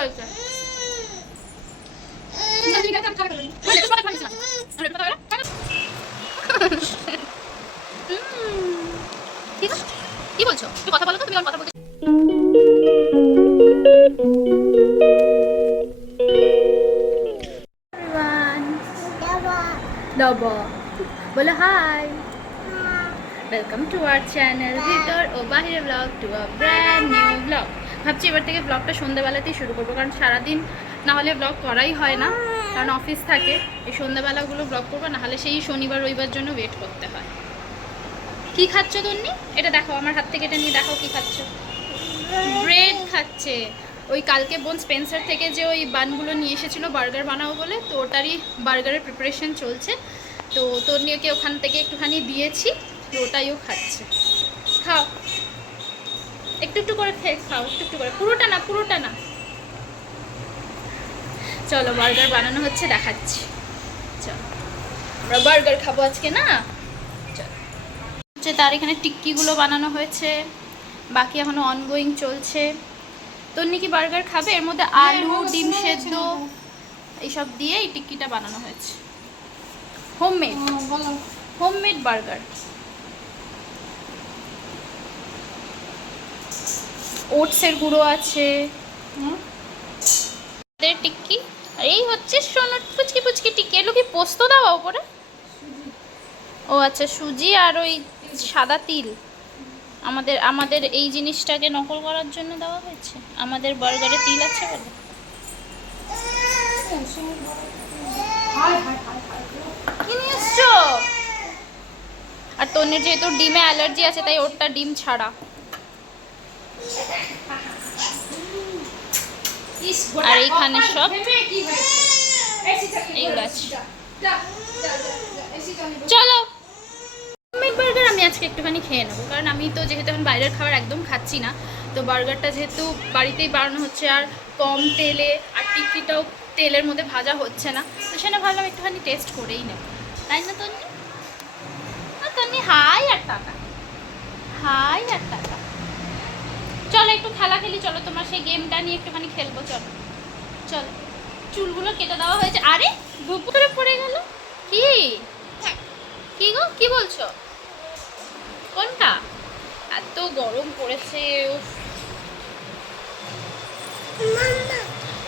হয়েছে। কি বলছো? তুমি কথা বলো তো, তুমি কথা বলতে লব বলো hi welcome to our channel ভিতর ও বাহিরে blog to a brand new blog ভাবছি এবার থেকে ব্লগটা সন্ধ্যাবেলাতেই শুরু করব, কারণ সারাদিন না হলে ব্লগ করাই হয় না, কারণ অফিস থাকে। এই সন্ধ্যাবেলাগুলো ব্লগ করব না হলে সেই শনিবার, রবিবার জন্য ওয়েট করতে হয়। কি খাচ্ছ তন্নি? এটা দেখো, আমার হাত থেকে এটা নিয়ে দেখো কি খাচ্ছ। ব্রেড খাচ্ছে। ওই কালকে বোন স্পেন্সার থেকে যে ওই বানগুলো নিয়ে এসেছিল বার্গার বানাবো বলে, তো ওটারই বার্গারের প্রিপারেশন চলছে। তো তোর নিয়ে ওখান থেকে একটুখানি দিয়েছি, তো ওটাইও খাচ্ছে। খাও। একটু একটু করে খেয়ে খাও একটু একটু করে। পুরোটা না পুরোটা না। চলো বার্গার বানানো হচ্ছে দেখাচ্ছি। চলো। আমরা বার্গার খাব আজকে না? চলো। হচ্ছে তার এখানে টিক্কিগুলো বানানো হয়েছে। বাকি এখনও অনগোয়িং চলছে। তোর নাকি বার্গার খাবে? এর মধ্যে আলু ডিম সেদ্ধ এইসব দিয়ে এই টিক্কিটা বানানো হয়েছে। Homemade homemade burger. ওটসের গুঁড়ো আছে। টিক্কি আর এই হচ্ছে সোনার পুচকি পুচকি টিক্কি। এগুলো কি পোস্ত দেওয়া ওপরে ও আচ্ছা সুজি আর ওই সাদা তিল। আমাদের আমাদের এই জিনিসটাকে নকল করার জন্য দেওয়া হয়েছে। আমাদের বার্গারে তিল আছে বলে। কি নিয়ে এসছো? আর তন্নির যেহেতু ডিমে অ্যালার্জি আছে তাই ওরটা ডিম ছাড়া। আর এইখানে সব? চলো। বার্গার আমি আজকে একটুখানি খেয়ে নেব কারণ আমি তো যেহেতু এখন বাইরের খাবার একদম খাচ্ছি না তো বার্গারটা যেহেতু বাড়িতেই বানানো হচ্ছে আর কম তেলে আর টিক্কিটাও তেলের মধ্যে ভাজা হচ্ছে না তো সেটা ভাবলাম একটুখানি টেস্ট করেই নেব। তাই না তন্নি? তন্নি হাই আর টাকা হাই আর টাকা চলো একটু খেলা খেলি, চলো তোমার সেই গেমটা নিয়ে একটুখানি খেলব, চলো। চলো। চুলগুলো কেটে দেওয়া হয়েছে। আরে, দুপুরে পড়ে গেল? কি? কি গো? কি বলছো? কোনটা? এত গরম পড়েছে।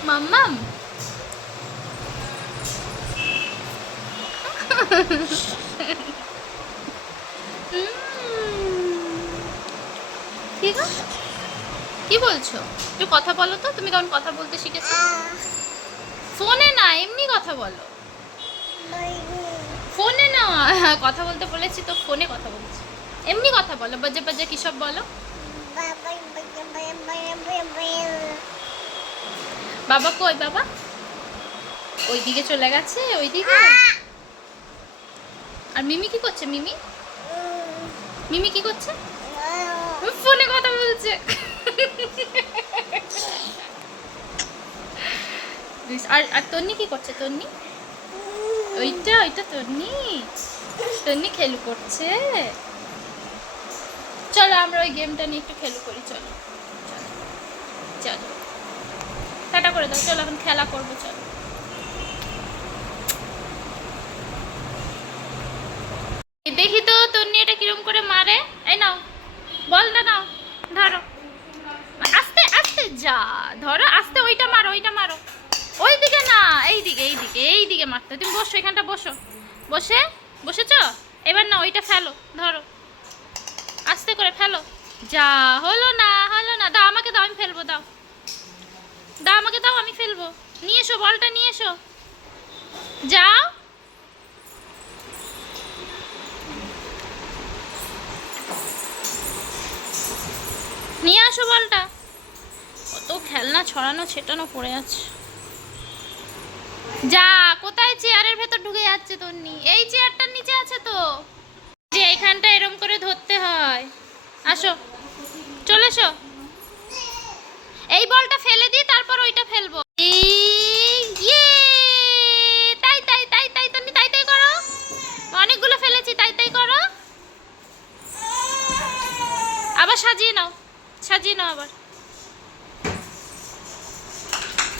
মাম্মাম। কি গো? কি বলছো? একটু কথা বলো তো তুমি কেমন কথা বলতে শিখেছো? ফোনে না এমনি কথা বলো। ফোনে না কথা বলতে বলেছি তো ফোনে কথা বলছি। এমনি কথা বলো বাজে বাজে কি সব বলো? বাবা কই বাবা? ওই দিকে চলে গেছে ওই দিকে আর মিমি কি করছে মিমি? মিমি কি করছে? ফোনে কথা বলছে বেশ, আর আর তন্নি কি করছে, তন্নি? ওইটা ওইটা তন্নি। তন্নি খেলু করছে। চলো আমরা ওই গেমটা নিয়ে একটু খেলু করি, চলো। চলো। টাটা করে দাও, চলো এখন খেলা করব, চলো। দেখি তো তন্নি এটা কিরম করে মারে। এই নাও বলটা নাও, ধরো। আস্তে আস্তে যা, ধরো, আস্তে ওইটা মারো ওইটা মারো। ওই দিকে না এই দিকে এই দিকে এই দিকে মারতে। তুমি বসো, এখানটা বসো। বসে? বসেছ? এবার না, ওইটা ফেলো, ধরো। আস্তে করে ফেলো। যা হলো না হলো না। দাও, আমাকে দাও, আমি ফেলব, দাও। দাও, আমাকে দাও, আমি ফেলব। নিয়ে এসো, বলটা নিয়ে এসো। যাও। নিয়ে আসো বলটা। কত খেলনা ছড়ানো, ছেটানো, পড়ে আছে। যা, কোথায় চেয়ারের ভেতর ঢুকে যাচ্ছে তন্নি? এই চেয়ারটার নিচে আছে তো। যে এইখানটা এরম করে ধরতে হয়। আসো, চলে এসো। এই বলটা ফেলে দিই, তারপর ওইটা ফেলব এই, ইয়ে! তাই তাই তাই তাই তন্নি তাই তাই করো অনেকগুলো ফেলেছি তাই তাই করো আবার সাজিয়ে নাও সাজিয়ে নাও আবার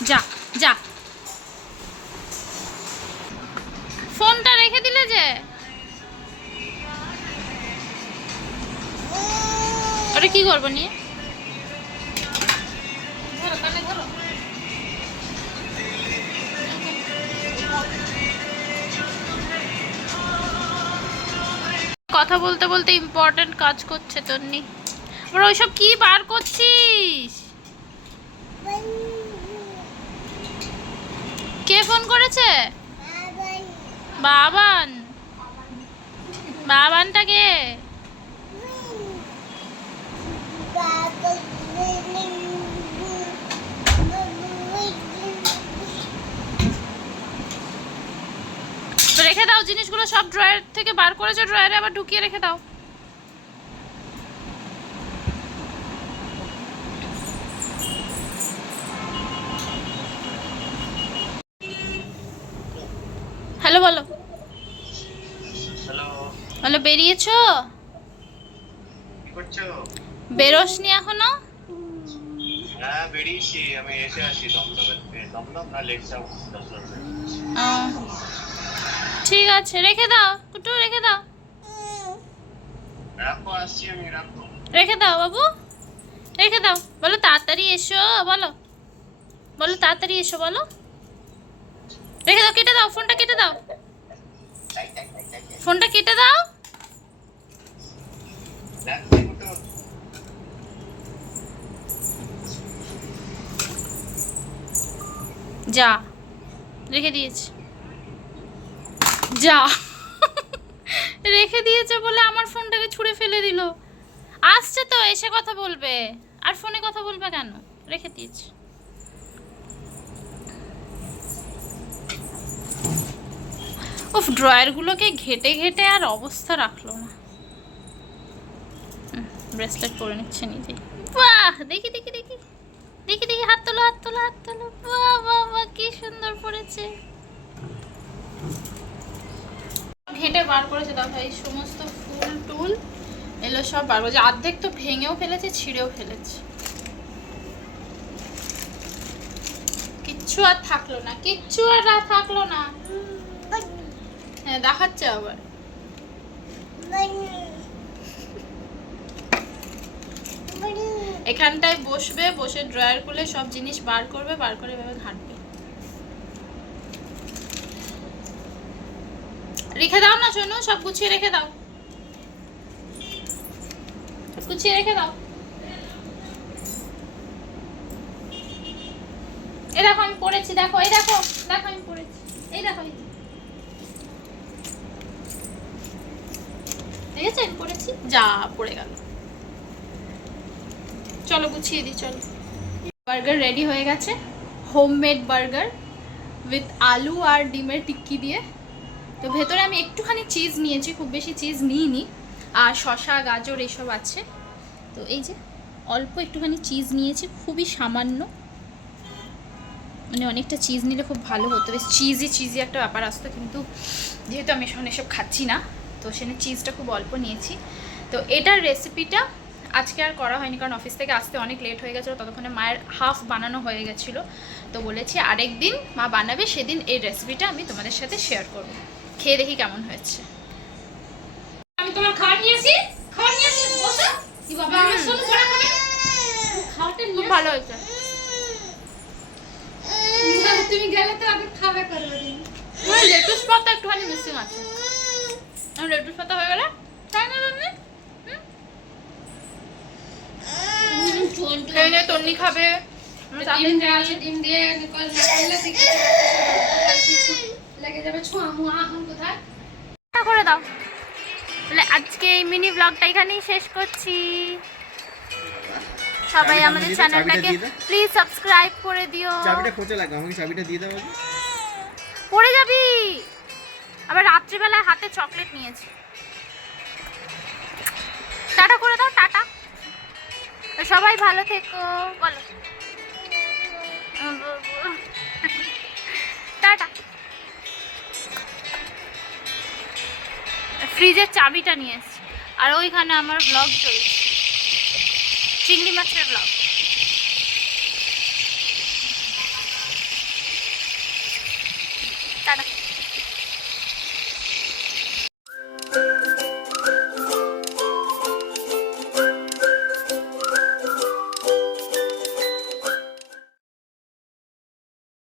যা যা ফোনটা রেখে দিলে যে? ওটা কি করব নিয়ে? কথা বলতে বলতে ইম্পর্টেন্ট কাজ করছে তন্নি। আবার ওইসব কি বার করছিস? কে ফোন করেছে? বাবান। বাবানটা কে? রেখে দাও, জিনিসগুলো সব ড্রয়ার থেকে বার করেছ ড্রয়ারে আবার ঢুকিয়ে রেখে দাও হ্যালো বলো হ্যালো বলো বেরিয়েছো কি করছ বেরোসনি এখনও হ্যাঁ বেরিয়েছি আমি এসে আসি দমদমের থেকে। দমদম না লেক সাউথ ও, ঠিক আছে রেখে দাও কুটু রেখে দাও। রেখে দাও বাবু। রেখে দাও। বলো তাড়াতাড়ি এসো বলো। বলো তাড়াতাড়ি এসো বলো। রেখে দাও কেটে দাও ফোনটা কেটে দাও। ফোনটা কেটে দাও। যা। রেখে দিয়েছি। যা। রেখে দিয়েছে বলে আমার ফোনটাকে ছুঁড়ে ফেলে দিল। আসছে তো, এসে কথা বলবে। আর ফোনে কথা বলবে কেন? রেখে দিয়েছি। উফ, ড্রয়ারগুলোকে ঘেটে ঘেটে আর অবস্থা রাখল না। ব্রেসলেট পরে নিচ্ছে নিজেই। বাহ, দেখি দেখি দেখি। দেখি দেখি হাত তোলো হাত তোলো হাত তোলো। বাহ বাহ বাহ কি সুন্দর পড়েছে। ঘেটে বার করেছে দেখো এই সমস্ত ফুল টুল এগুলো সব বার করেছে। অর্ধেক তো ভেঙেও ফেলেছে ছিঁড়েও ফেলেছে। কিচ্ছু আর থাকল না কিচ্ছু আর আর থাকল না। হ্যাঁ দেখাচ্ছে আবার। এখানটায় বসবে, বসে ড্রয়ার খুলে সব জিনিস বার করবে, বার করে এভাবে ঘাঁটবে। রেখে দাও না শোনো সব গুছিয়ে রেখে দাও। গুছিয়ে রেখে দাও। এই দেখো আমি পড়েছি, দেখো, এই দেখো দেখো আমি পড়েছি, এই দেখো যে। দেখেছেন? পড়েছি? যা, পড়ে গেল। চলো গুছিয়ে দিই, চলো। বার্গার রেডি হয়ে গেছে। হোমমেড বার্গার উইথ আলু আর ডিমের টিক্কি দিয়ে। তো ভেতরে আমি একটুখানি চিজ নিয়েছি, খুব বেশি চিজ নিইনি। আর শশা গাজর এসব আছে। তো এই যে অল্প একটুখানি চিজ নিয়েছি, খুবই সামান্য। মানে অনেকটা চিজ নিলে খুব ভালো হতো। বেশ চিজি চিজি একটা ব্যাপার আসতো, কিন্তু যেহেতু আমি এখন এসব খাচ্ছি না, তো সেখানে চিজটা খুব অল্প নিয়েছি। তো এটার রেসিপিটা আজকে আর করা হয়নি কারণ অফিস থেকে আসতে অনেক লেট হয়ে গেছিল ততক্ষণে মায়ের হাফ বানানো হয়ে গেছিল। তো বলেছি আরেক দিন মা বানাবে সেদিন এই রেসিপিটা আমি তোমাদের সাথে শেয়ার করব। খেয়ে দেখি কেমন হয়েছে। আমি তোমার বসো। কি বাবা আমার। পড়া খাবে খাওয়াটা খুব নিয়ে ভালো হয়েছে। তুমি গেলে তো আগে খাবে করবে দিন। লেটুস পাতা একটুখানি মিসিং আছে। লেটুস পাতা হয়ে গেলে তাই না তুমি তন্নি খাবে। ডিম দিয়ে লেগে যাবে। ছোঁয়া মুয়া এখন কোথায়? করে দাও। তাহলে আজকে এই মিনি ব্লগটা এখানেই শেষ করছি। সবাই আমাদের চ্যানেলটাকে প্লিজ সাবস্ক্রাইব করে দিও। চাবিটা খোঁচা লাগবে আমাকে চাবিটা দিয়ে দাও। পড়ে যাবি। আবার রাত্রিবেলায় হাতে চকলেট নিয়েছি। সবাই ভালো থেকো। বলো। টাটা। ফ্রিজের চাবিটা নিয়ে এসছি। আর ওইখানে আমার ব্লগ চলছে। চিংড়ি মাছের ব্লগ